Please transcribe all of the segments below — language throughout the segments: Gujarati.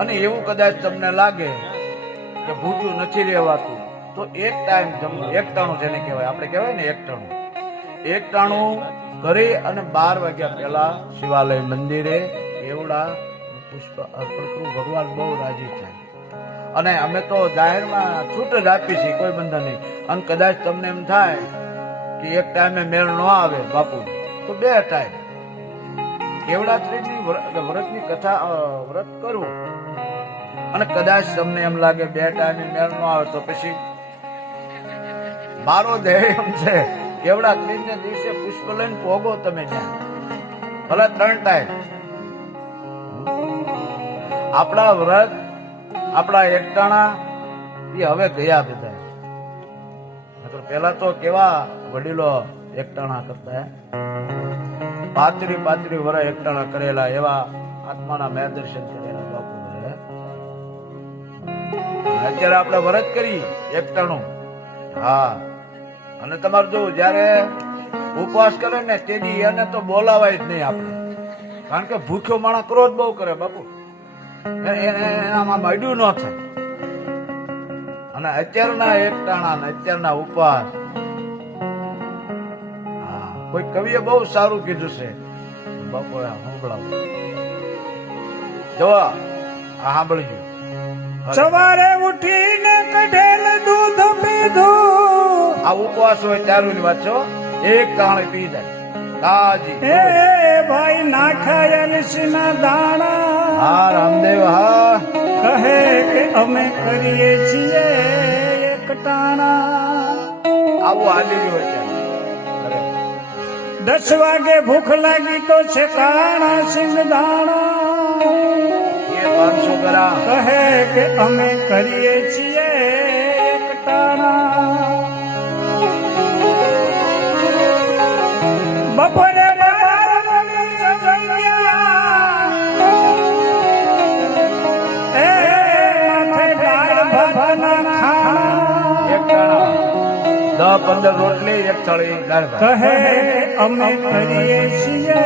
અને એવું કદાચ તમને લાગે કે ભૂખ્યું નથી રહેવાતું તો એક ટાઈમ જમવું, એકટાણું જેને કહેવાય, આપણે કહેવાય ને એકટાણું કરી અને 12 વાગ્યા પહેલા શિવાલય મંદિરે એવડા પુષ્પ અર્પણ કરવું. ભગવાન બહુ રાજી થાય. અને અમે તો જાહેરમાં છૂટ જ આપી છીએ, કોઈ બંધન નહીં. અને કદાચ તમને એમ થાય કે એક ટાઈમે મેળ ન આવે બાપુ તો 2 ટાઈમ કેવડાત્રીની વ્રતની કથા વ્રત કરવું. અને કદાચ તમને એમ લાગે 2 ટાઈમે મેળ ન આવે તો પછી મારો ધ્યેય એમ છે કેવડાત્રીને દિવસે પુષ્પ લઈને પોગો તમે ત્યાં, ભલે 3 ટાઈમ. આપણા વ્રત, આપણા એકટાણા એ હવે ગયા બધા. પેલા તો કેવા વડીલો એકટાણા કરતા, 35 વર્ષ એકટાણા કરેલા, એવા આત્માના મેં દર્શન કરેલા બાપુ. અત્યારે આપણે વ્રત કરી એકટાણું. હા, અને તમારે જો જયારે ઉપવાસ કરે ને તેની એને તો બોલાવાય જ નહીં આપણે, કારણ કે ભૂખ્યો માણસ ક્રોધ બહુ કરે બાપુ, એનામાં અડ્યું ન થાય. અને અત્યારના એકટાણા ને અત્યારના ઉપવાસ, હા, કોઈ કવિએ બહુ સારું કીધું છે બાપુ, સાંભળાવો જો, સાંભળજો. સવારે ઉઠીને કઢેલ દૂધ પીધું, આ ઉપવાસ હોય ત્યારની વાત છો, એક તાણે પી જાય તાજી. એ ભાઈ નાખાય અલસીના દાણા, હા રામદેવ, હા કહે કે અમે કરીએ છીએ એકટાણા. આવું હાલી હોય ત્યારે 10 વાગે ભૂખ લાગી તો છે કાણા સિંગદાણા, 500 ગ્રામ. કહે કે અમે કરીએ છીએ એકટાણા. બપોરે 12 સજણ્યા, એ માથે દાળ ભાતના ખાણા, એક તાણા 10-15 રોટલી, એક થાળી દાળ ભાત. કહે અમે કરીએ છીએ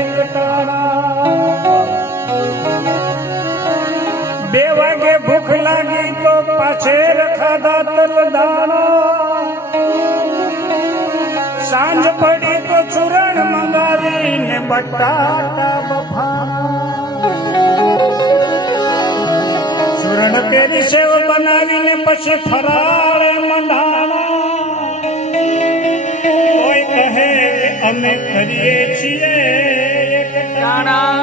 એકટાણા. 2 વાગે ભૂખ લાગી તો પાછે ખાધા તલદાણા, સાંજ પડી તો ચૂરણ મંગાવીને બટાટા બફાણા, ચૂરણ કેરી સેવ બનાવીને પછી ફરાળે મંડાણા. કોઈ કહે કે અમે કરીએ છીએ એકટાણા.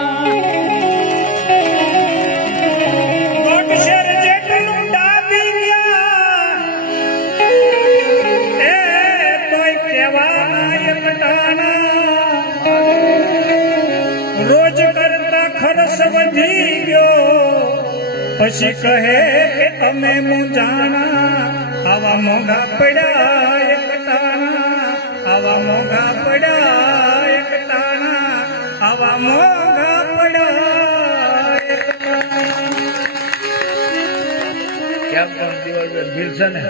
અક્ષર જેટલું ડાબી ગયા, એ તોય કહેવાના એકટાણા. રોજ કરતા ખર્ચ વધી ગયો, પછી કહે કે અમે મૂંઝાણા. આવા મોંઘા પડ્યા એકટાણા, આવા મોંઘા પડ્યા એકટાણા, આવા મોંઘા પડ્યા એકટાણા. કેમ પણ દિવસ ભીલ છે ને,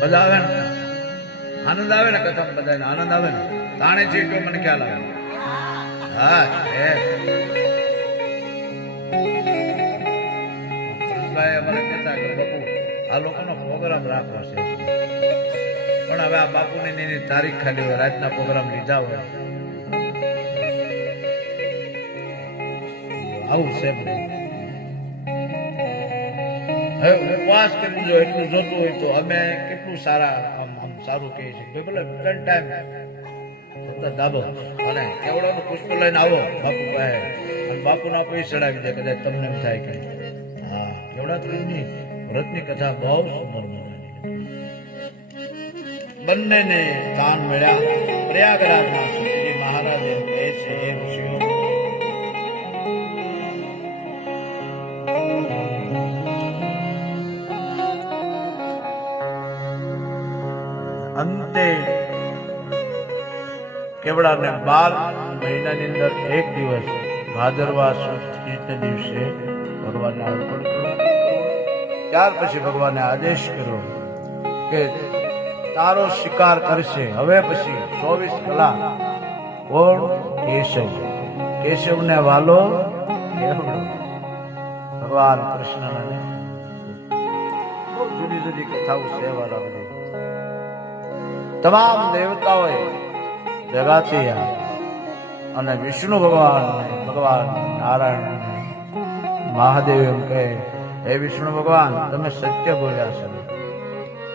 બધા આવે ને, આનંદ આવે ને, કથા બધાને આનંદ આવે ને, તાણે છે તો મને ખ્યાલ આવે. હા અમારે કહેતા કે બાપુ આ લોકોનો પ્રોગ્રામ રાખવો છે, પણ હવે આ બાપુની એની તારીખ ખાલી હોય, રાતના પ્રોગ્રામ લીધા હોય, આવું છે બધું. હવે ઉપવાસ કરી જો એટલું જોતું હોય તો અમે કેટલું સારા આમ સારું કહીએ છીએ. ભલે 3 ટાઈમ દાબો અને કેવડાનું પુષ્પ લઈને આવો બાપુ પાસે, અને બાપુના પૈસા ચડાવી દે. કદાચ તમને એમ થાય કે હા કેવડાત્રીની વ્રતની કથા બહુ સુંદર મજાની. બંનેને સ્થાન મળ્યા. પ્રયાગરાજના સુતજી મહારાજ એમ કહે છે, હે ઋષિઓ, અંતે કેવડાને 12 મહિનાની અંદર એક દિવસ ભાદરવા સુદ દિવસે ભગવાનને અર્પણ કર્યું. ત્યાર પછી ભગવાને આદેશ કર્યો કે તારો શિકાર કરશે હવે પછી 24 કલાક કોણ? કેશવ. કેશવને વાલો કેવડો ભગવાન કૃષ્ણને બહુ જુદી જુદી કથાઓ સેવા રાખી. તમામ દેવતાઓએ ભેગા થયા અને વિષ્ણુ ભગવાન નારાયણ મહાદેવ એમ કહે, હે વિષ્ણુ ભગવાન, તમે સત્ય બોલ્યા છો.